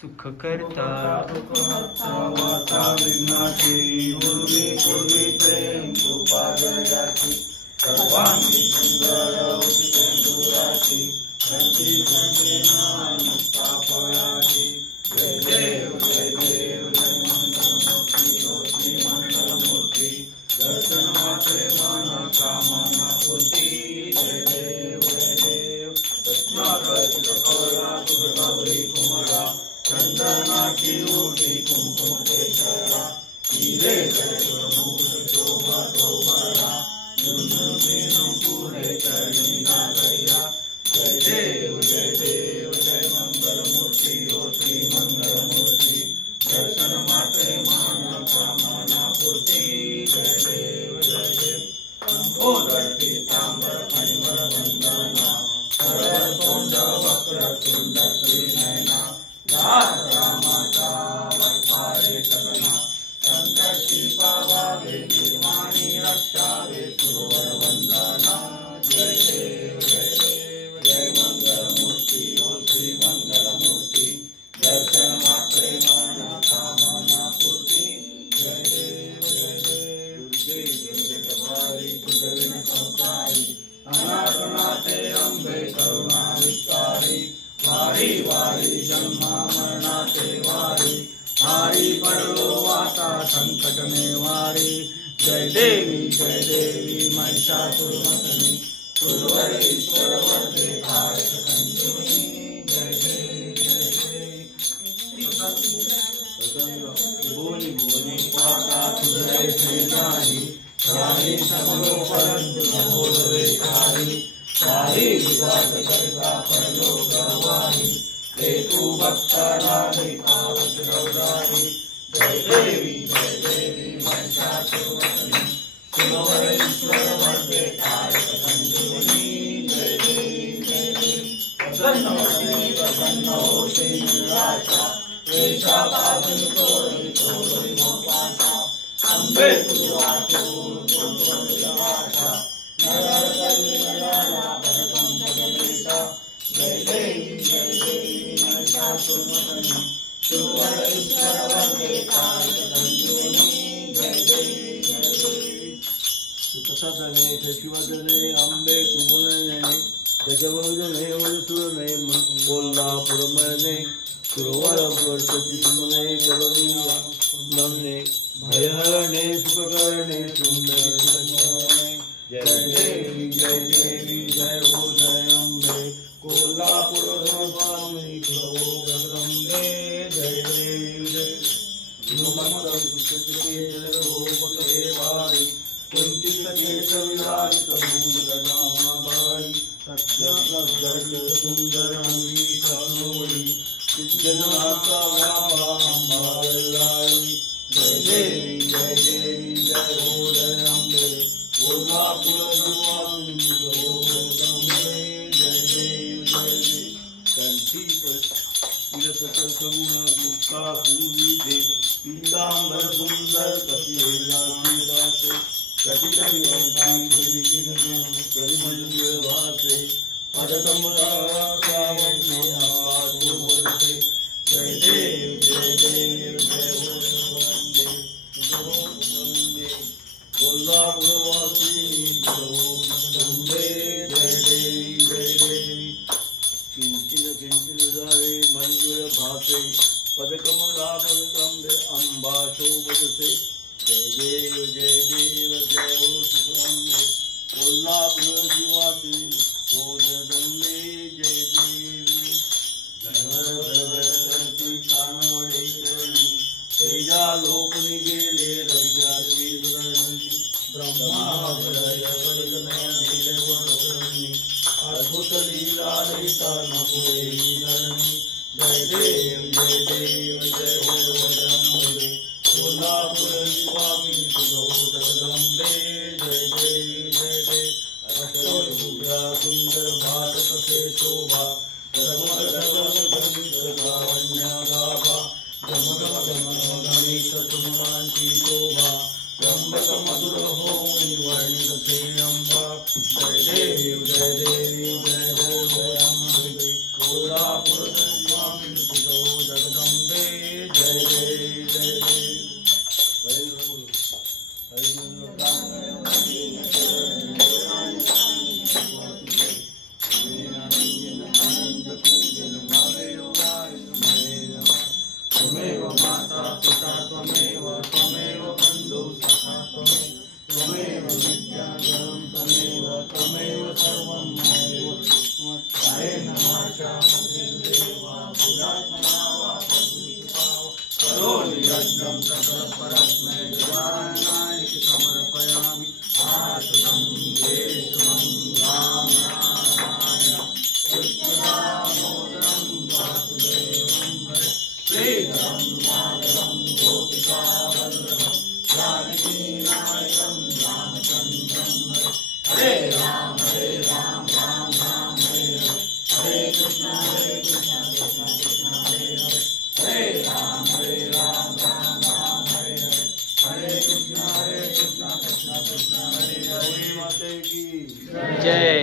सुख करता वार्ता विघ्नाची पूर्वी पूर्वी प्रेम कृपा जयाची सर्वांगी सुंदर उचितेंदुराची संती संती मान पापयाची जय देव जय देव जय मंगलमूर्ती ओ श्री मंगलमूर्ती दर्शन मात्रे मन कामना पूर्ती जय देव रत्नाकर्षित कौला गौरी कुमरा चंदनाची ओटी कुंकुम केशरा हिरे मुकुट शोभा शोभरा झुंझुन पुरे चरणी नागैया जय देव जय मंगलमूर्ती ओ श्री मंगलमूर्ती दर्शन मात्रे मान कामना पूर्ती जय देव लंबोदर पीतांबर परिमल वंदना सरळ तोंड वक्रतुंड श्रीनयना रामाचा वैभारे सगना संकटी पावावे निर्वाणी रक्षावे सुरवर वंदना जय देव जय मंगलमूर्ती ओ श्री मंगलमूर्ती दर्शन मात्रे मन कामना पूर्ती जय देव दुर्गे कपारी दुर्गविन संकारी अनाथनाथे अंबे करुणा विकारी वारी वारी जन्मा मरणाचे वारी हारी पडलो वाता संकट ने वारी जय देवी महिषासुरमर्दिनी सुरवरेश्वर वरदे तारक संजीवनी जय भुवनी भुवनी पाता तुझे श्रीजाही रानी सबलो परंतु नवोदय कारी सारी विवाद करता परलो गरवाही हेतु भक्त राधे पावत गौराही जय देवी महिषासुरमर्दिनी सुरवरेश्वर वरदे तारक संजीवनी जय देवी प्रसन्न होते निराशा वेशा पावन तोरी तोरी मोपाशा अंबे तुझा आशा नगर कल्याणा पंकजलेशा जय देवी महिषासुरमर्दिनी सुरवरेश्वर वरदे तारक संजीवनी जय देवी सुखसदने शशिवदने अंबे कुमलने गजवर्धने वरसुरने कोल्हापुरमने सुरवर वर्षति सुमने करुणीया नमने भयहरणे सुखकरणे सुंदरने जय देवी जय हो जय अम्बे कोल्हापुर स्वामी प्रभो जगदम्बे जय देवी हनुमंत सुखदेव वारी कुंतित केश विराजित भूषणाभारी सत्य सुंदर अंगी कनोरी सिद्धनाथ व्यापारी जय देवी जय हो जय अम्बे कोल्हापुर स्वामी जय देवी कंठी सकल सगुण गुप्ता सुविधे पीतांबर सुंदर कपिलासे कटित करिमंजल वासे पदकमला श्यामने आवाजो बोलते जय देव जय हो वंदे कोल्हापुरवासी जगदम्बे जय देवी किंचिन जावे मंजूर भासे पदकमला पदकम्बे अंबा शोभते जय देव जय हो सुखम्बे कोल्हापुर शिवासी ओ जगदम्बे जय देवी कानवडे चरणी तेजा लोकनी गेले रव्या श्री ब्रह्मा अद्भुत लीला पुढे जय देव जय हो जगदम्बे कोल्हापुर स्वामी जगदम्बे जय देव अष्टभुजा सुंदर भारत से शोभा गणित तुमांची शोभा त्र्यंबक मधुर हो वर्णित ते अंबा जय देव जय हो अम्बे कोल्हापुर स्वामी जगदम्बे करोमि यज्ञं परस्मै जनानाय समर्पयामि आसनं केशवं राम नारायण कृष्णदामोदरं वासुदेवं श्रीधरं माधवं गोपिकावल्लभं जानकीनायकं रामचन्द्रं हरे राम राम राम हरे कृष्ण कृष्ण कृष्ण हरे हरे राम राम राम हरे कृष्ण कृष्ण कृष्ण हरे हरे। माता की जय।